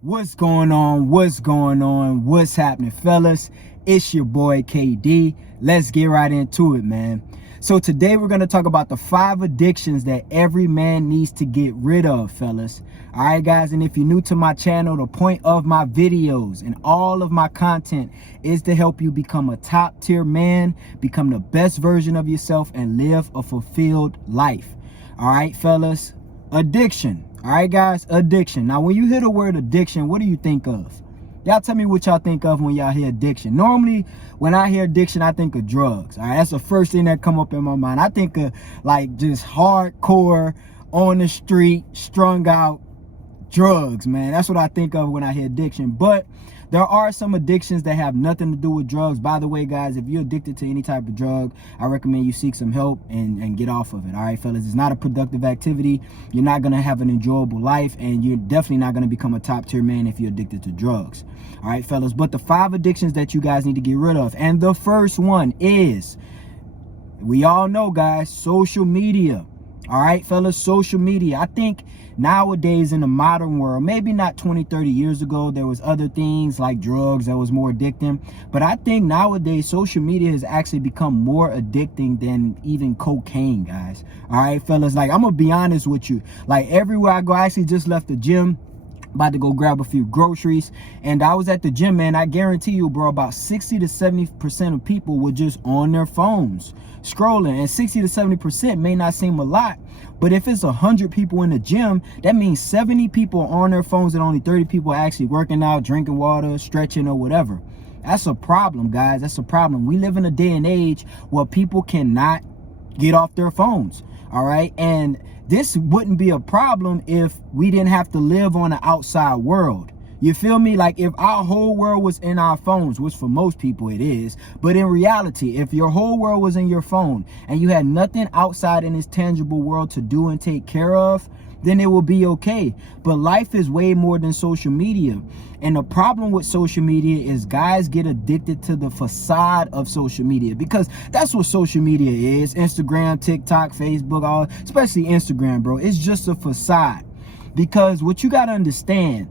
What's going on? What's going on? What's happening, fellas? It's your boy KD. Let's get right into it, man. So today we're going to talk about the 5 addictions that every man needs to get rid of, fellas. All right, guys, and if you're new to my channel, the point of my videos and all of my content is to help you become a top tier man, become the best version of yourself, and live a fulfilled life. All right, fellas, addiction. All right, guys, addiction. Now, when you hear the word addiction, what do you think of? Y'all tell me what y'all think of when y'all hear addiction. Normally, when I hear addiction, I think of drugs. All right, that's the first thing that come up in my mind. I think of like just hardcore, on the street, strung out drugs, man. That's what I think of when I hear addiction. But there are some addictions that have nothing to do with drugs. By the way, guys, if you're addicted to any type of drug, I recommend you seek some help and get off of it. All right, fellas, it's not a productive activity. You're not going to have an enjoyable life, and you're definitely not going to become a top tier man if you're addicted to drugs. All right, fellas, but the 5 addictions that you guys need to get rid of. And the first one is, we all know, guys, social media. All right, fellas, social media. I think nowadays in the modern world, maybe not 20, 30 years ago, there was other things like drugs that was more addicting. But I think nowadays social media has actually become more addicting than even cocaine, guys. All right, fellas, like I'm going to be honest with you. Like everywhere I go, I actually just left the gym. About to go grab a few groceries, and I was at the gym, man. I guarantee you, bro, about 60 to 70% of people were just on their phones scrolling. And 60 to 70% may not seem a lot, but if it's 100 people in the gym, that means 70 people are on their phones and only 30 people are actually working out, drinking water, stretching, or whatever. That's a problem, guys. That's a problem. We live in a day and age where people cannot get off their phones. All right, and this wouldn't be a problem if we didn't have to live on the outside world. You feel me? Like if our whole world was in our phones, which for most people it is, but in reality, if your whole world was in your phone and you had nothing outside in this tangible world to do and take care of, then it will be okay. But life is way more than social media. And the problem with social media is guys get addicted to the facade of social media, because that's what social media is. Instagram, TikTok, Facebook, all, especially Instagram, bro. It's just a facade. Because what you got to understand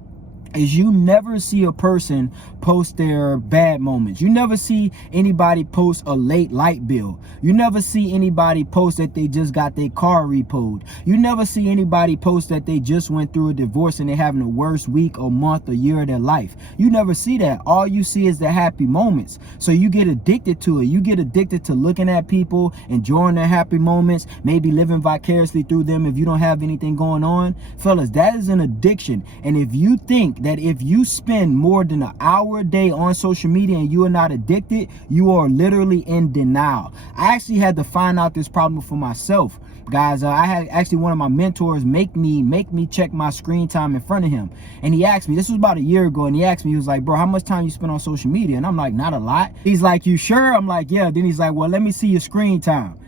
is you never see a person post their bad moments. You never see anybody post a late light bill. You never see anybody post that they just got their car repoed. You never see anybody post that they just went through a divorce and they're having the worst week or month or year of their life. You never see that. All you see is the happy moments. So you get addicted to it. You get addicted to looking at people, enjoying their happy moments, maybe living vicariously through them if you don't have anything going on. Fellas, that is an addiction. And if you think that if you spend more than an hour a day on social media and you are not addicted, you are literally in denial. I actually had to find out this problem for myself, guys. I had actually one of my mentors make me check my screen time in front of him, and he asked me, this was about a year ago, and he asked me, he was like, bro, how much time you spend on social media? And I'm like, not a lot. He's like, you sure? I'm like, yeah. Then he's like, well, let me see your screen time.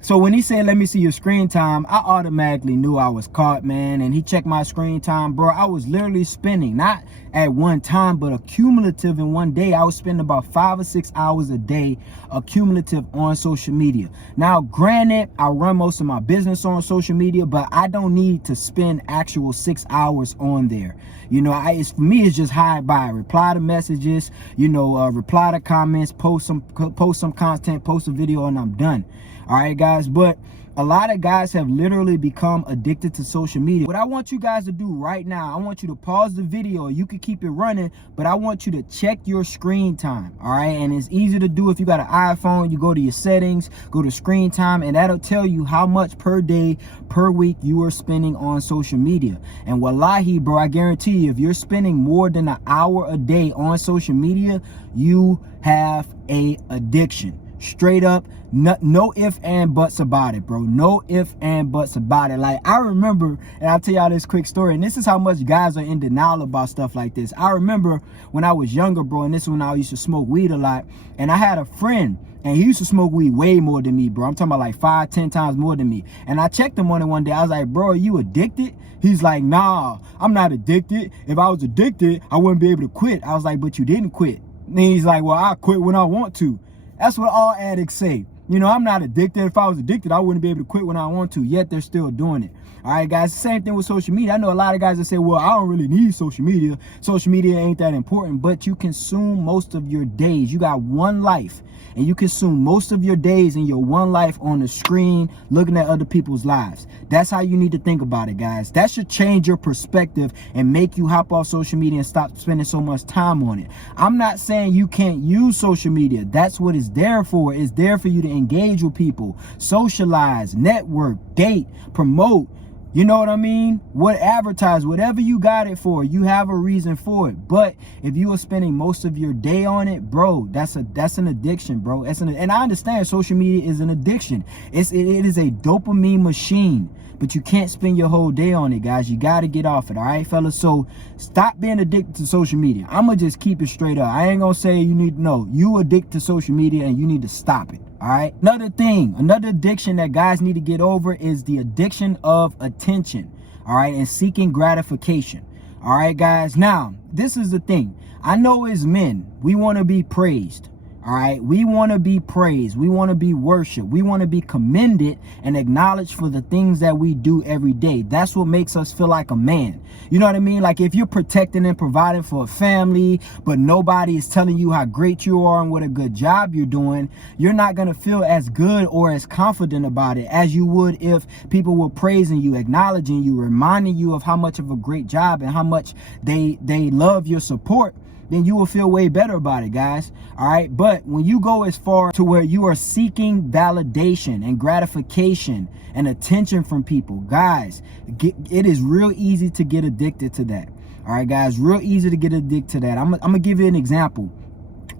So when he said, let me see your screen time, I automatically knew I was caught, man. And he checked my screen time, bro. I was literally spending, not at one time, but accumulative in one day. I was spending about 5 or 6 hours a day accumulative on social media. Now, granted, I run most of my business on social media, but I don't need to spend actual 6 hours on there. You know, for me, it's just high by. Reply to messages, you know, reply to comments, post some content, post a video, and I'm done. All right, guys, but a lot of guys have literally become addicted to social media. What I want you guys to do right now, I want you to pause the video. You can keep it running, but I want you to check your screen time, all right? And it's easy to do if you got an iPhone. You go to your settings, go to screen time, and that'll tell you how much per day, per week you are spending on social media. And wallahi, bro, I guarantee you, if you're spending more than an hour a day on social media, you have a addiction. Straight up, no ifs and buts about it, bro. No ifs and buts about it. Like, I remember, and I'll tell y'all this quick story, and this is how much guys are in denial about stuff like this. I remember when I was younger, bro, and this is when I used to smoke weed a lot, and I had a friend, and he used to smoke weed way more than me, bro. I'm talking about like 5, 10 times more than me. And I checked him on it one day. I was like, bro, are you addicted? He's like, nah, I'm not addicted. If I was addicted, I wouldn't be able to quit. I was like, but you didn't quit. And he's like, well, I quit when I want to. That's what all addicts say. You know, I'm not addicted. If I was addicted, I wouldn't be able to quit when I want to, yet they're still doing it. All right, guys, same thing with social media. I know a lot of guys that say, well, I don't really need social media. Social media ain't that important, but you consume most of your days. You got one life, and you consume most of your days in your one life on the screen, looking at other people's lives. That's how you need to think about it, guys. That should change your perspective and make you hop off social media and stop spending so much time on it. I'm not saying you can't use social media. That's what it's there for. It's there for you to engage with people, socialize, network, date, promote. You know what I mean? Advertise, whatever you got it for, you have a reason for it. But if you are spending most of your day on it, bro, that's an addiction, bro. And I understand social media is an addiction. It is a dopamine machine. But you can't spend your whole day on it, guys. You got to get off it, all right, fellas? So stop being addicted to social media. I'm going to just keep it straight up. I ain't going to say you need to know. You addict to social media and you need to stop it, all right? Another addiction that guys need to get over is the addiction of attention, all right, and seeking gratification, all right, guys? Now, this is the thing. I know as men, we want to be praised. All right, we want to be praised. We want to be worshiped. We want to be commended and acknowledged for the things that we do every day. That's what makes us feel like a man. You know what I mean? Like if you're protecting and providing for a family, but nobody is telling you how great you are and what a good job you're doing, you're not going to feel as good or as confident about it as you would if people were praising you, acknowledging you, reminding you of how much of a great job and how much they love your support. Then you will feel way better about it, guys. All right. But when you go as far to where you are seeking validation and gratification and attention from people, guys, it is real easy to get addicted to that. All right, guys, real easy to get addicted to that. I'm going to give you an example.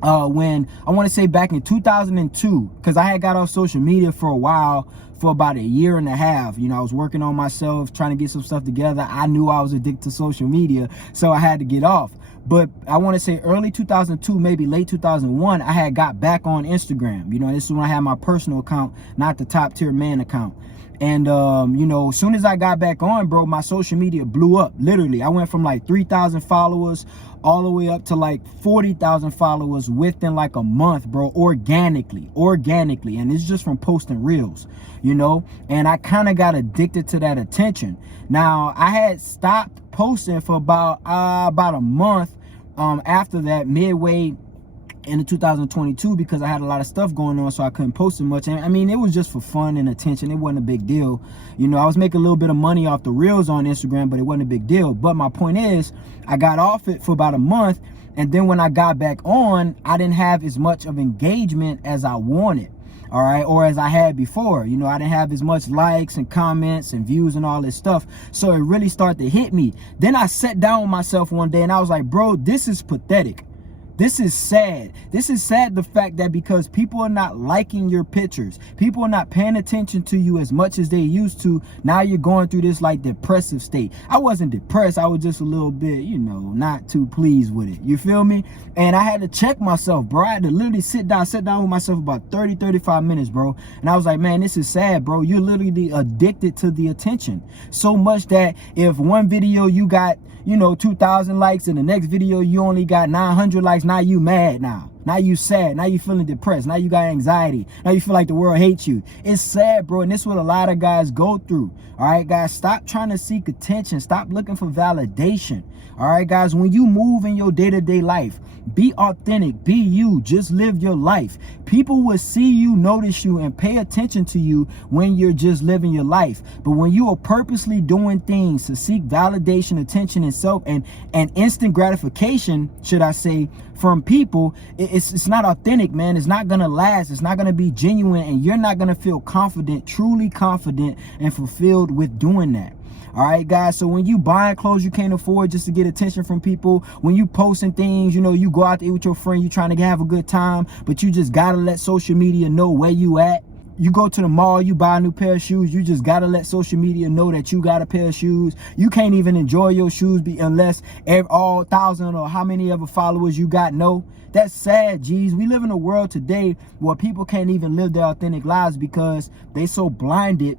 When I want to say back in 2002, because I had got off social media for a while, for about a year and a half. You know, I was working on myself, trying to get some stuff together. I knew I was addicted to social media, so I had to get off. But I want to say early 2002, maybe late 2001, I had got back on Instagram. You know, this is when I had my personal account, not the Top Tier Man account. And, you know, as soon as I got back on, bro, my social media blew up. Literally, I went from like 3,000 followers all the way up to like 40,000 followers within like a month, bro, organically. And it's just from posting reels, you know, and I kind of got addicted to that attention. Now, I had stopped posting for about a month after that, midway into 2022, because I had a lot of stuff going on, so I couldn't post as much. And I mean, it was just for fun and attention. It wasn't a big deal. You know, I was making a little bit of money off the reels on Instagram, but it wasn't a big deal. But my point is, I got off it for about a month, and then when I got back on, I didn't have as much of engagement as I wanted. All right, or as I had before. You know, I didn't have as much likes and comments and views and all this stuff. So it really started to hit me. Then I sat down with myself one day and I was like, bro, this is pathetic. This is sad. This is sad, the fact that because people are not liking your pictures, people are not paying attention to you as much as they used to, now you're going through this like depressive state. I wasn't depressed. I was just a little bit, you know, not too pleased with it. You feel me? And I had to check myself, bro. I had to literally sit down with myself about 35 minutes, bro. And I was like, man, this is sad, bro. You're literally addicted to the attention. So much that if one video you got, you know, 2,000 likes, and the next video you only got 900 likes, now you mad now. Now you sad. Now you feeling depressed. Now you got anxiety. Now you feel like the world hates you. It's sad, bro. And this is what a lot of guys go through. All right, guys, stop trying to seek attention. Stop looking for validation. All right, guys, when you move in your day-to-day life, be authentic, be you, just live your life. People will see you, notice you, and pay attention to you when you're just living your life. But when you are purposely doing things to seek validation, attention, and self and instant gratification, should I say, from people, it's not authentic, man. It's not gonna last. It's not gonna be genuine, and you're not gonna feel confident, truly confident and fulfilled with doing that. All right, guys, so when you buying clothes you can't afford just to get attention from people, when you posting things, you know, you go out to eat with your friend, you trying to have a good time, but you just gotta let social media know where you at. You go to the mall, you buy a new pair of shoes, you just gotta let social media know that you got a pair of shoes. You can't even enjoy your shoes unless all 1,000 or how many ever followers you got know. That's sad, G's. We live in a world today where people can't even live their authentic lives because they so blinded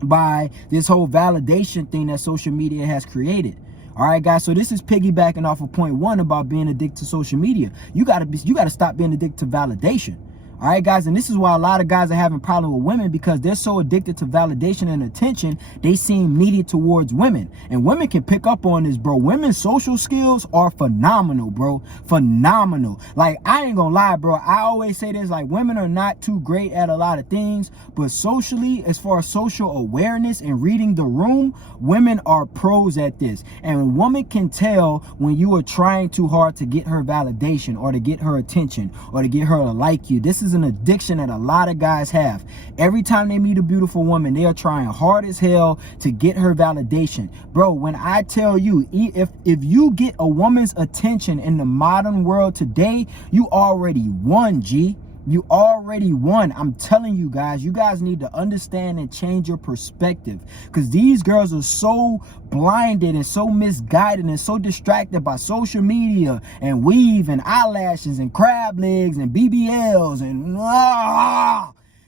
by this whole validation thing that social media has created. All right, guys, so this is piggybacking off of point one about being addicted to social media. You gotta stop being addicted to validation. All right, guys, and this is why a lot of guys are having problem with women, because they're so addicted to validation and attention, they seem needy towards women. And women can pick up on this, bro. Women's social skills are phenomenal, bro. Phenomenal. Like, I ain't gonna lie, bro. I always say this, like, women are not too great at a lot of things, but socially, as far as social awareness and reading the room, women are pros at this. And a woman can tell when you are trying too hard to get her validation or to get her attention or to get her to like you. This is an addiction that a lot of guys have. Every time they meet a beautiful woman, they are trying hard as hell to get her validation. Bro, when I tell you, if you get a woman's attention in the modern world today, you already won, G. You already won. I'm telling you guys need to understand and change your perspective, because these girls are so blinded and so misguided and so distracted by social media and weave and eyelashes and crab legs and BBLs and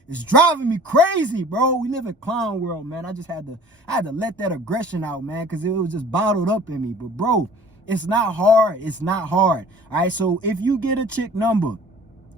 it's driving me crazy, bro. We live in clown world, man. I had to let that aggression out, man, because it was just bottled up in me. But bro, it's not hard. It's not hard. All right, so if you get a chick number,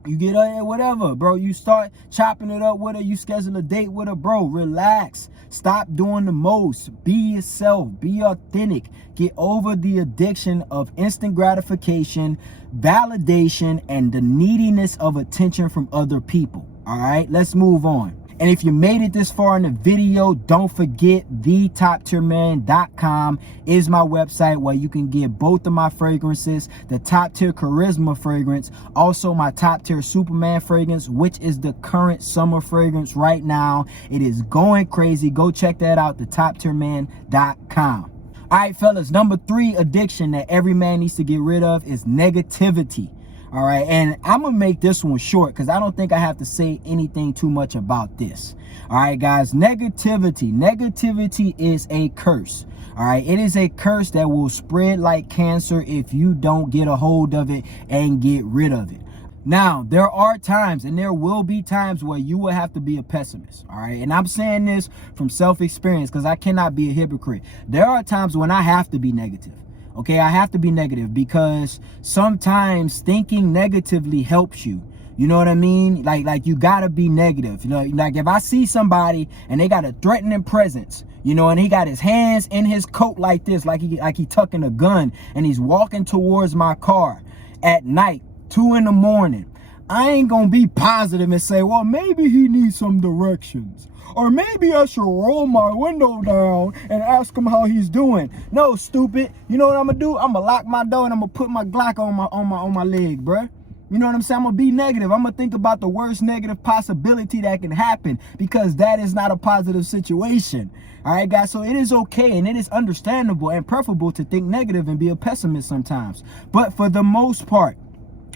you get her, whatever, bro, you start chopping it up with her, you schedule a date with her, bro, relax. Stop doing the most. Be yourself. Be authentic. Get over the addiction of instant gratification, validation, and the neediness of attention from other people. All right, let's move on. And if you made it this far in the video, don't forget thetoptierman.com is my website where you can get both of my fragrances, the Top Tier Charisma fragrance, also my Top Tier Superman fragrance, which is the current summer fragrance right now. It is going crazy. Go check that out, thetoptierman.com. All right, fellas, number 3 addiction that every man needs to get rid of is negativity. All right, and I'm gonna make this one short because I don't think I have to say anything too much about this. All right, guys, negativity is a curse. All right, it is a curse that will spread like cancer if you don't get a hold of it and get rid of it. Now, there are times, and there will be times, where you will have to be a pessimist, all right? And I'm saying this from self-experience because I cannot be a hypocrite. There are times when I have to be negative. Okay, I have to be negative because sometimes thinking negatively helps you. You know what I mean? Like you gotta be negative. You know, like if I see somebody and they got a threatening presence, you know, and he got his hands in his coat like this, like he tucking a gun, and he's walking towards my car at night, 2 in the morning. I ain't gonna be positive and say, well, maybe he needs some directions. Or maybe I should roll my window down and ask him how he's doing. No, stupid. You know what I'm gonna do? I'm gonna lock my door and I'm gonna put my Glock on my leg, bruh. You know what I'm saying? I'm gonna be negative. I'm gonna think about the worst negative possibility that can happen, because that is not a positive situation. All right, guys. So it is okay and it is understandable and preferable to think negative and be a pessimist sometimes. But for the most part,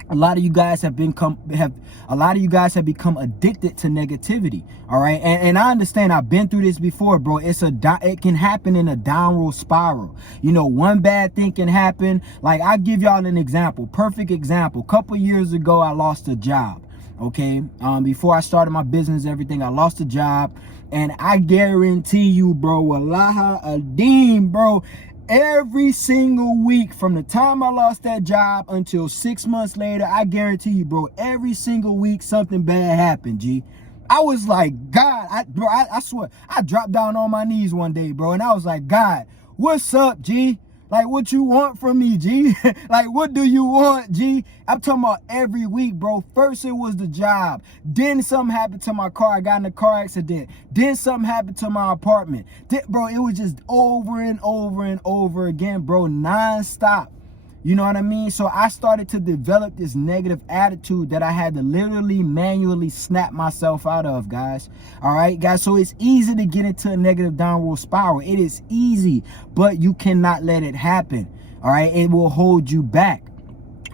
a lot of you guys have become addicted to negativity. All right, and I understand. I've been through this before, bro. It can happen in a downward spiral. You know, one bad thing can happen. Like, I'll give y'all an example, perfect example. A couple years ago, I lost a job. Okay, before I started my business, everything, I lost a job, and I guarantee you, bro, wallahi adim, bro, every single week from the time I lost that job until 6 months later, I guarantee you, bro, every single week something bad happened, G. I was like, God, I swear, I dropped down on my knees one day, bro, and I was like, God, what's up, G? Like, what you want from me, G? Like, what do you want, G? I'm talking about every week, bro. First, it was the job. Then something happened to my car. I got in a car accident. Then something happened to my apartment. Bro, it was just over and over and over again, bro, nonstop. You know what I mean? So I started to develop this negative attitude that I had to literally manually snap myself out of, guys. All right, guys. So it's easy to get into a negative downward spiral. It is easy, but you cannot let it happen. All right, it will hold you back.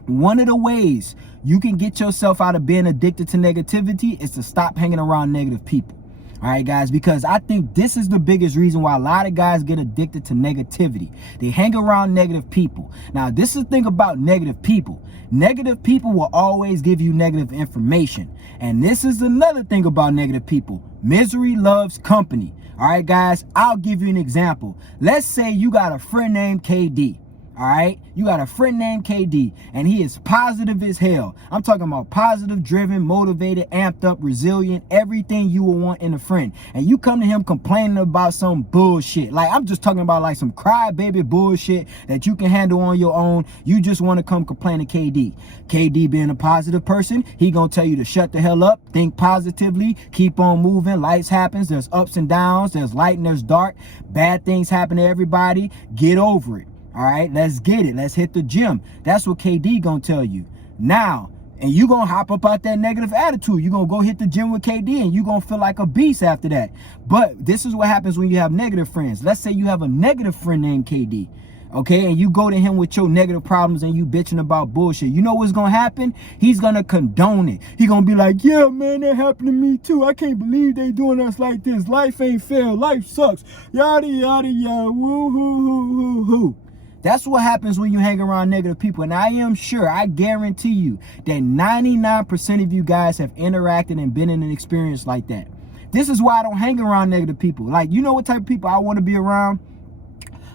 One of the ways you can get yourself out of being addicted to negativity is to stop hanging around negative people. All right, guys, because I think this is the biggest reason why a lot of guys get addicted to negativity. They hang around negative people. Now, this is the thing about negative people. Negative people will always give you negative information. And this is another thing about negative people. Misery loves company. All right, guys, I'll give you an example. Let's say you got a friend named KD. All right, you got a friend named KD, and he is positive as hell. I'm talking about positive, driven, motivated, amped up, resilient, everything you would want in a friend. And you come to him complaining about some bullshit. Like, I'm just talking about like some crybaby bullshit that you can handle on your own. You just want to come complain to KD. KD being a positive person, he gonna tell you to shut the hell up, think positively, keep on moving. Life happens, there's ups and downs, there's light and there's dark. Bad things happen to everybody. Get over it. All right, let's get it. Let's hit the gym. That's what KD gonna tell you. Now, and you gonna hop up out that negative attitude. You gonna go hit the gym with KD and you gonna feel like a beast after that. But this is what happens when you have negative friends. Let's say you have a negative friend named KD. Okay, and you go to him with your negative problems and you bitching about bullshit. You know what's gonna happen? He's gonna condone it. He gonna be like, yeah, man, that happened to me too. I can't believe they doing us like this. Life ain't fair. Life sucks. Yada, yada, yada. Woo, hoo, hoo, hoo, hoo. That's what happens when you hang around negative people. And I am sure, I guarantee you that 99% of you guys have interacted and been in an experience like that. This is why I don't hang around negative people. Like, you know what type of people I want to be around?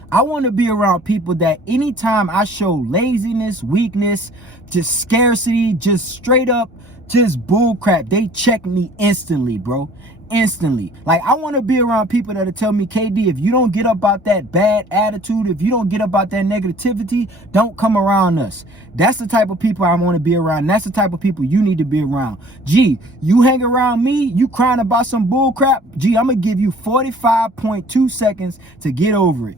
I want to be around people that anytime I show laziness, weakness, just scarcity, just straight up, just bull crap, they check me instantly, bro. Instantly. Like, I want to be around people that'll tell me, KD, if you don't get up out that bad attitude, if you don't get up out that negativity, don't come around us. That's the type of people I want to be around. That's the type of people you need to be around. Gee, you hang around me, you crying about some bull crap, gee, I'm going to give you 45.2 seconds to get over it.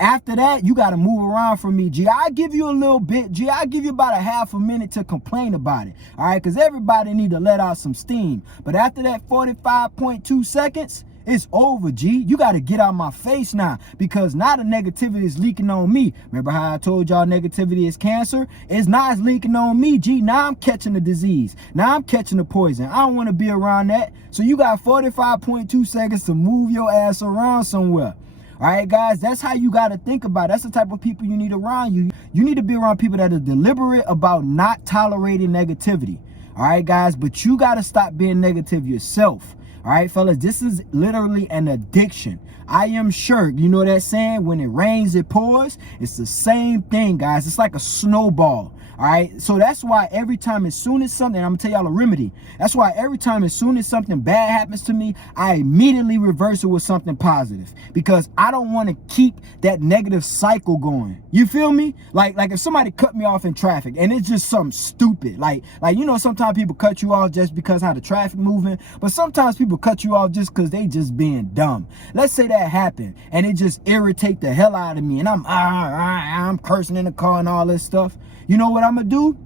After that, you got to move around from me, G. I'll give you a little bit, G. I'll give you about a half a minute to complain about it, all right? Because everybody need to let out some steam. But after that 45.2 seconds, it's over, G. You got to get out my face now, because now the negativity is leaking on me. Remember how I told y'all negativity is cancer? It's not leaking on me, G. Now I'm catching the disease. Now I'm catching the poison. I don't want to be around that. So you got 45.2 seconds to move your ass around somewhere. All right, guys, that's how you got to think about it. That's the type of people you need around you. You need to be around people that are deliberate about not tolerating negativity. All right, guys, but you got to stop being negative yourself. All right, fellas, this is literally an addiction. I am sure, you know that saying, when it rains, it pours. It's the same thing, guys. It's like a snowball. All right, so that's why every time, as soon as something, I'm gonna tell y'all a remedy. That's why every time, as soon as something bad happens to me, I immediately reverse it with something positive, because I don't want to keep that negative cycle going. You feel me? Like if somebody cut me off in traffic and it's just something stupid, like you know, sometimes people cut you off just because how the traffic moving, but sometimes people cut you off just because they just being dumb. Let's say that happened and it just irritate the hell out of me, and I'm cursing in the car and all this stuff. You know what I'm gonna do?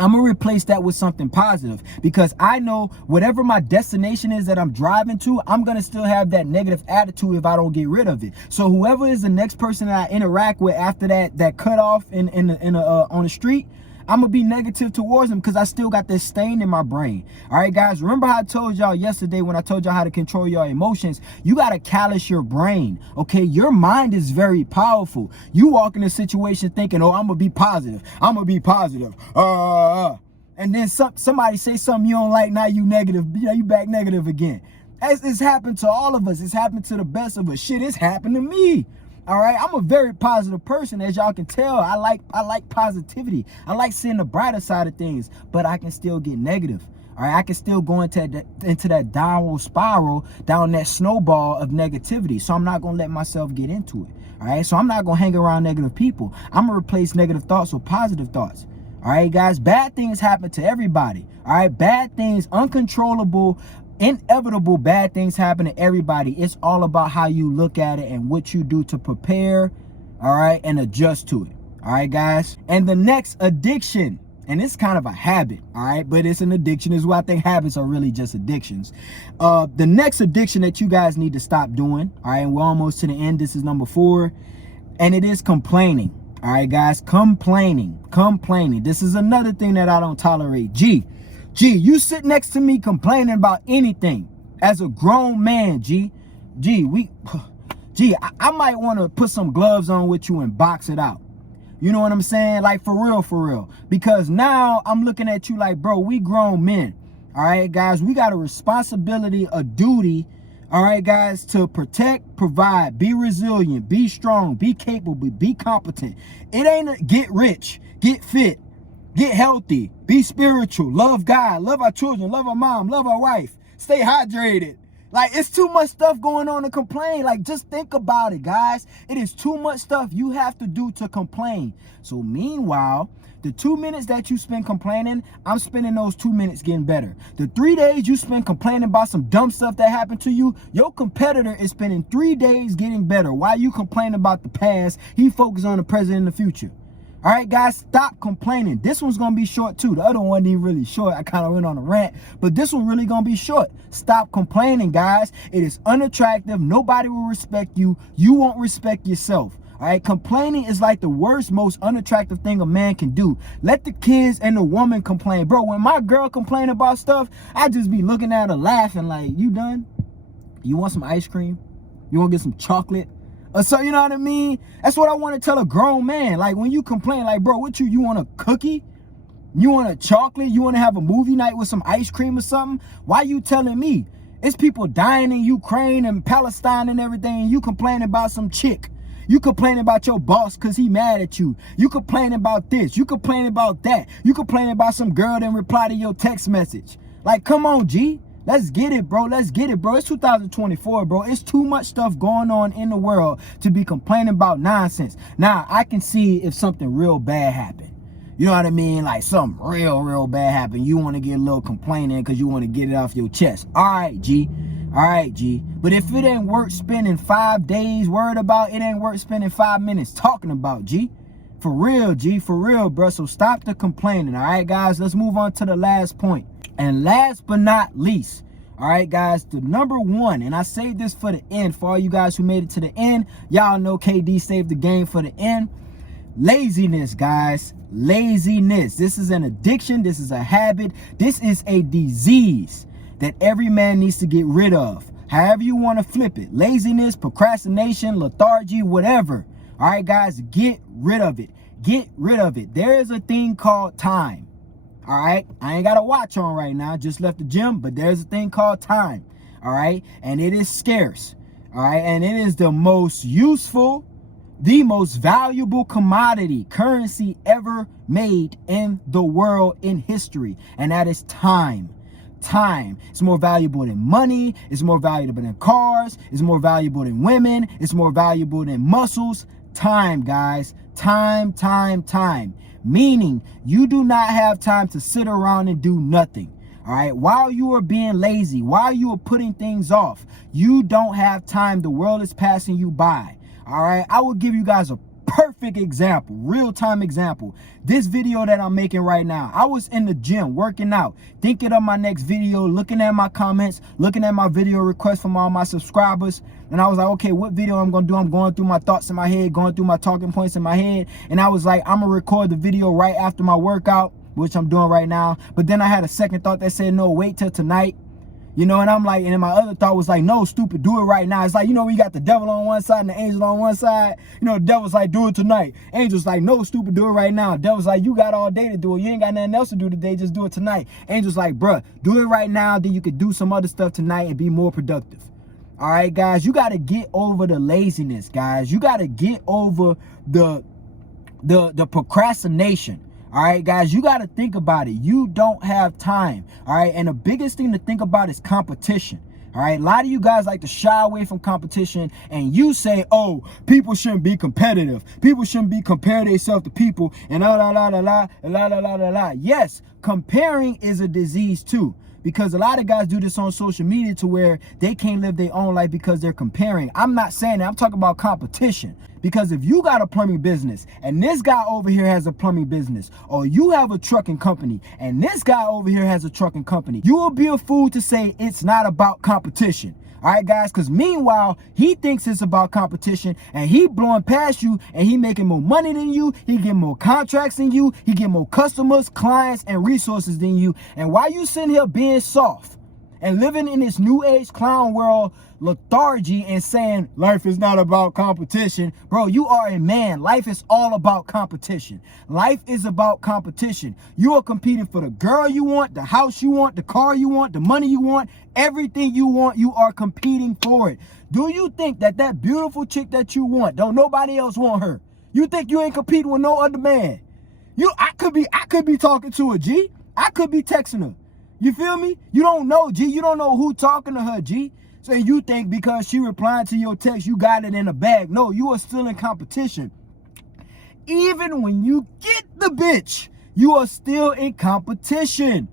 I'm gonna replace that with something positive, because I know whatever my destination is that I'm driving to, I'm gonna still have that negative attitude if I don't get rid of it. So whoever is the next person that I interact with after that cutoff on the street, I'm gonna be negative towards them, because I still got this stain in my brain. All right, guys, remember how I told y'all yesterday when I told y'all how to control your emotions? You gotta callous your brain, okay? Your mind is very powerful. You walk in a situation thinking, oh, I'm gonna be positive. I'm gonna be positive. And then somebody say something you don't like, now you negative. You back negative again. It's happened to all of us. It's happened to the best of us. Shit, it's happened to me. All right, I'm a very positive person, as y'all can tell. I like positivity. I like seeing the brighter side of things, but I can still get negative. All right, I can still go into that downward spiral, down that snowball of negativity. So I'm not gonna let myself get into it. All right, so I'm not gonna hang around negative people. I'm gonna replace negative thoughts with positive thoughts. All right, guys, bad things happen to everybody. All right, bad things, uncontrollable, inevitable bad things happen to everybody. It's all about how you look at it and what you do to prepare, all right, and adjust to it. All right, guys. And the next addiction, and it's kind of a habit, all right, but it's an addiction. Is why I think habits are really just addictions. The next addiction that you guys need to stop doing, all right, and we're almost to the end. This is number 4, and it is complaining. All right, guys, complaining. This is another thing that I don't tolerate. Gee, you sit next to me complaining about anything as a grown man, I might want to put some gloves on with you and box it out. You know what I'm saying? Like, for real. Because now I'm looking at you like, bro, we grown men. All right, guys, we got a responsibility, a duty, All right, guys, to protect, provide, be resilient, be strong, be capable, be competent. It ain't a get rich, get fit, get healthy, be spiritual, love God, love our children, love our mom, love our wife, stay hydrated. Like, it's too much stuff going on to complain. Like, just think about it, guys. It is too much stuff you have to do to complain. So meanwhile, the 2 minutes that you spend complaining, I'm spending those 2 minutes getting better. The 3 days you spend complaining about some dumb stuff that happened to you, your competitor is spending 3 days getting better. While you complain about the past, he focuses on the present and the future. All right, guys, stop complaining. This one's going to be short, too. The other one ain't really short. I kind of went on a rant, but this one really going to be short. Stop complaining, guys. It is unattractive. Nobody will respect you. You won't respect yourself. All right, complaining is like the worst, most unattractive thing a man can do. Let the kids and the woman complain. Bro, when my girl complain about stuff, I just be looking at her laughing like, you done? You want some ice cream? You want to get some chocolate? So, you know what I mean? That's what I want to tell a grown man. Like, when you complain, like, bro, what you want a cookie? You want a chocolate? You want to have a movie night with some ice cream or something? Why you telling me? It's people dying in Ukraine and Palestine and everything, and you complaining about some chick. You complaining about your boss because he mad at you. You complaining about this. You complaining about that. You complaining about some girl that reply to your text message. Like, come on, G. Let's get it, bro. Let's get it, bro. It's 2024, bro. It's too much stuff going on in the world to be complaining about nonsense. Now, I can see if something real bad happened. You know what I mean? Like, something real bad happened. You want to get a little complaining because you want to get it off your chest. All right, G. All right, G. But if it ain't worth spending 5 days worried about, it ain't worth spending 5 minutes talking about, G. For real, G. For real, bro. So stop the complaining. All right, guys. Let's move on to the last point. And last but not least, all right, guys, the number one, and I saved this for the end for all you guys who made it to the end. Y'all know KD saved the game for the end. Laziness, guys. Laziness. This is an addiction. This is a habit. This is a disease that every man needs to get rid of. However you want to flip it. Laziness, procrastination, lethargy, whatever. All right, guys, get rid of it. Get rid of it. There is a thing called time. All right, I ain't got a watch on right now, just left the gym, but there's a thing called time. All right, and it is scarce. All right, and it is the most useful, the most valuable commodity, currency ever made in the world in history, and that is time. Time. It's more valuable than money. It's more valuable than cars. It's more valuable than women. It's more valuable than muscles. Time, guys. Time, time, time. Meaning you do not have time to sit around and do nothing. All right, while you are being lazy, while you are putting things off, you don't have time. The world is passing you by. All right, I will give you guys a perfect example, real-time example. This video that I'm making right now, I was in the gym working out, thinking of my next video, looking at my comments, looking at my video requests from all my subscribers, and I was like, okay, what video I'm gonna do? I'm going through my thoughts in my head, going through my talking points in my head, and I was like, I'm gonna record the video right after my workout, which I'm doing right now. But then I had a second thought that said, no, wait till tonight. You know, and I'm like, and then my other thought was like, no, stupid, do it right now. It's like, you know, when you got the devil on one side and the angel on one side, you know, the devil's like, do it tonight. Angel's like, no, stupid, do it right now. Devil's like, you got all day to do it. You ain't got nothing else to do today. Just do it tonight. Angel's like, bruh, do it right now. Then you could do some other stuff tonight and be more productive. All right, guys, you got to get over the laziness, guys. You got to get over the procrastination. All right, guys, you got to think about it. You don't have time. All right. And the biggest thing to think about is competition. All right. A lot of you guys like to shy away from competition, and you say, oh, people shouldn't be competitive. People shouldn't be comparing themselves to people and la, la, la, la, la, la, la, la, la, la. Yes, comparing is a disease too. Because a lot of guys do this on social media to where they can't live their own life because they're comparing. I'm not saying that. I'm talking about competition. Because if you got a plumbing business and this guy over here has a plumbing business, or you have a trucking company and this guy over here has a trucking company, you will be a fool to say it's not about competition. All right, guys, because meanwhile, he thinks it's about competition, and he blowing past you, and he making more money than you. He getting more contracts than you. He getting more customers, clients, and resources than you. And while you sitting here being soft and living in this new age clown world lethargy and saying life is not about competition. Bro, you are a man. Life is all about competition. Life is about competition. You are competing for the girl you want, the house you want, the car you want, the money you want, everything you want. You are competing for it. Do you think that that beautiful chick that you want, don't nobody else want her? You think you ain't competing with no other man? I could be talking to her, G. I could be texting her. You feel me? You don't know, G. You don't know who talking to her, G. So you think because she replying to your text, you got it in a bag. No, you are still in competition. Even when you get the bitch, you are still in competition.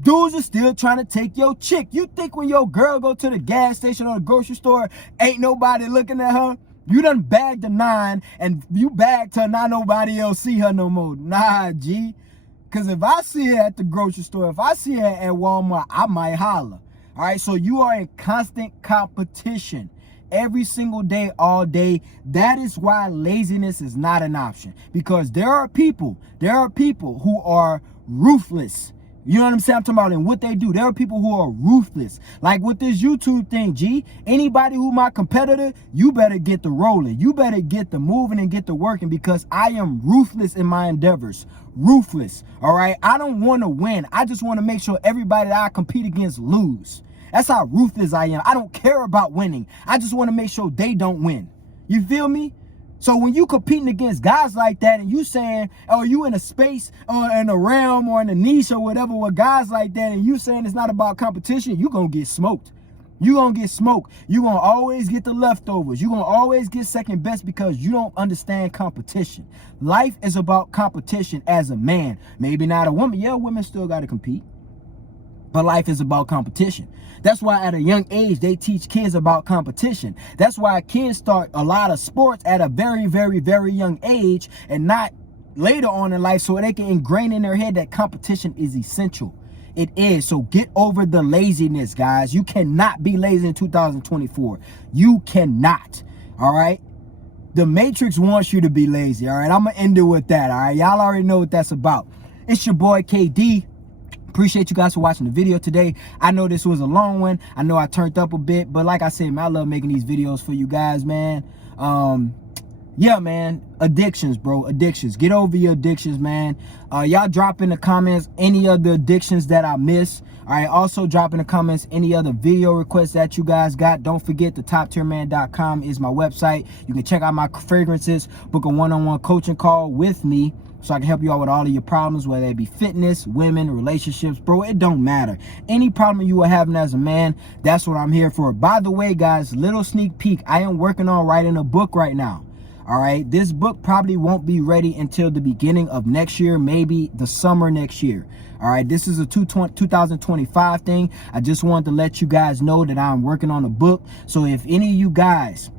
Dudes are still trying to take your chick. You think when your girl go to the gas station or the grocery store, ain't nobody looking at her? You done bagged the 9 and you bagged her, not nobody else see her no more. Nah, G. Because if I see her at the grocery store, if I see her at Walmart, I might holler. All right, so you are in constant competition every single day, all day. That is why laziness is not an option, because there are people who are ruthless. You know what I'm saying? I'm talking about in what they do. There are people who are ruthless. Like with this YouTube thing, G. Anybody who my competitor, you better get the rolling. You better get the moving and get the working, because I am ruthless in my endeavors. Ruthless. All right? I don't want to win. I just want to make sure everybody that I compete against lose. That's how ruthless I am. I don't care about winning. I just want to make sure they don't win. You feel me? So when you competing against guys like that and you saying, oh, you in a space or in a realm or in a niche or whatever with guys like that, and you saying it's not about competition, you gonna get smoked. You gonna get smoked. You gonna always get the leftovers. You gonna always get second best because you don't understand competition. Life is about competition as a man. Maybe not a woman. Yeah, women still gotta compete. But life is about competition. That's why at a young age, they teach kids about competition. That's why kids start a lot of sports at a very, very, very young age and not later on in life, so they can ingrain in their head that competition is essential. It is. So get over the laziness, guys. You cannot be lazy in 2024. You cannot. All right? The Matrix wants you to be lazy. All right? I'm going to end it with that. All right? Y'all already know what that's about. It's your boy, KD. Appreciate you guys for watching the video today. I know this was a long one. I know I turned up a bit, but like I said, man, I love making these videos for you guys, man. Yeah, man, addictions, bro, addictions. Get over your addictions, man. Y'all drop in the comments any of the addictions that I miss. All right, also drop in the comments any other video requests that you guys got. Don't forget the toptierman.com is my website. You can check out my fragrances, book a one-on-one coaching call with me, so I can help you out with all of your problems, whether it be fitness, women, relationships, bro. It don't matter. Any problem you are having as a man, that's what I'm here for. By the way, guys, little sneak peek. I am working on writing a book right now. All right. This book probably won't be ready until the beginning of next year, maybe the summer next year. All right. This is a 2025 thing. I just wanted to let you guys know that I'm working on a book. So if any of you guys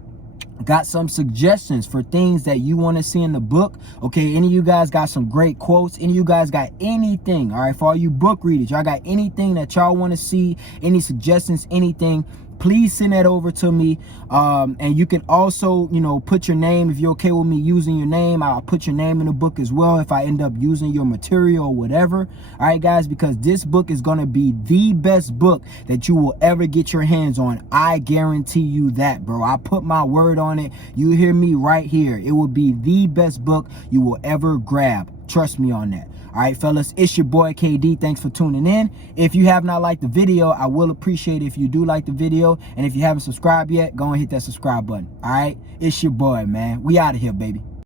got some suggestions for things that you want to see in the book, okay, any of you guys got some great quotes, any of you guys got anything, all right, for all you book readers, y'all got anything that y'all want to see, any suggestions, anything, please send that over to me. And you can also, you know, put your name. If you're okay with me using your name, I'll put your name in the book as well if I end up using your material or whatever. All right, guys, because this book is going to be the best book that you will ever get your hands on. I guarantee you that, bro. I put my word on it. You hear me right here. It will be the best book you will ever grab. Trust me on that. All right, fellas, it's your boy KD. Thanks for tuning in. If you have not liked the video, I will appreciate it if you do like the video. And if you haven't subscribed yet, go and hit that subscribe button. All right, it's your boy, man. We out of here, baby.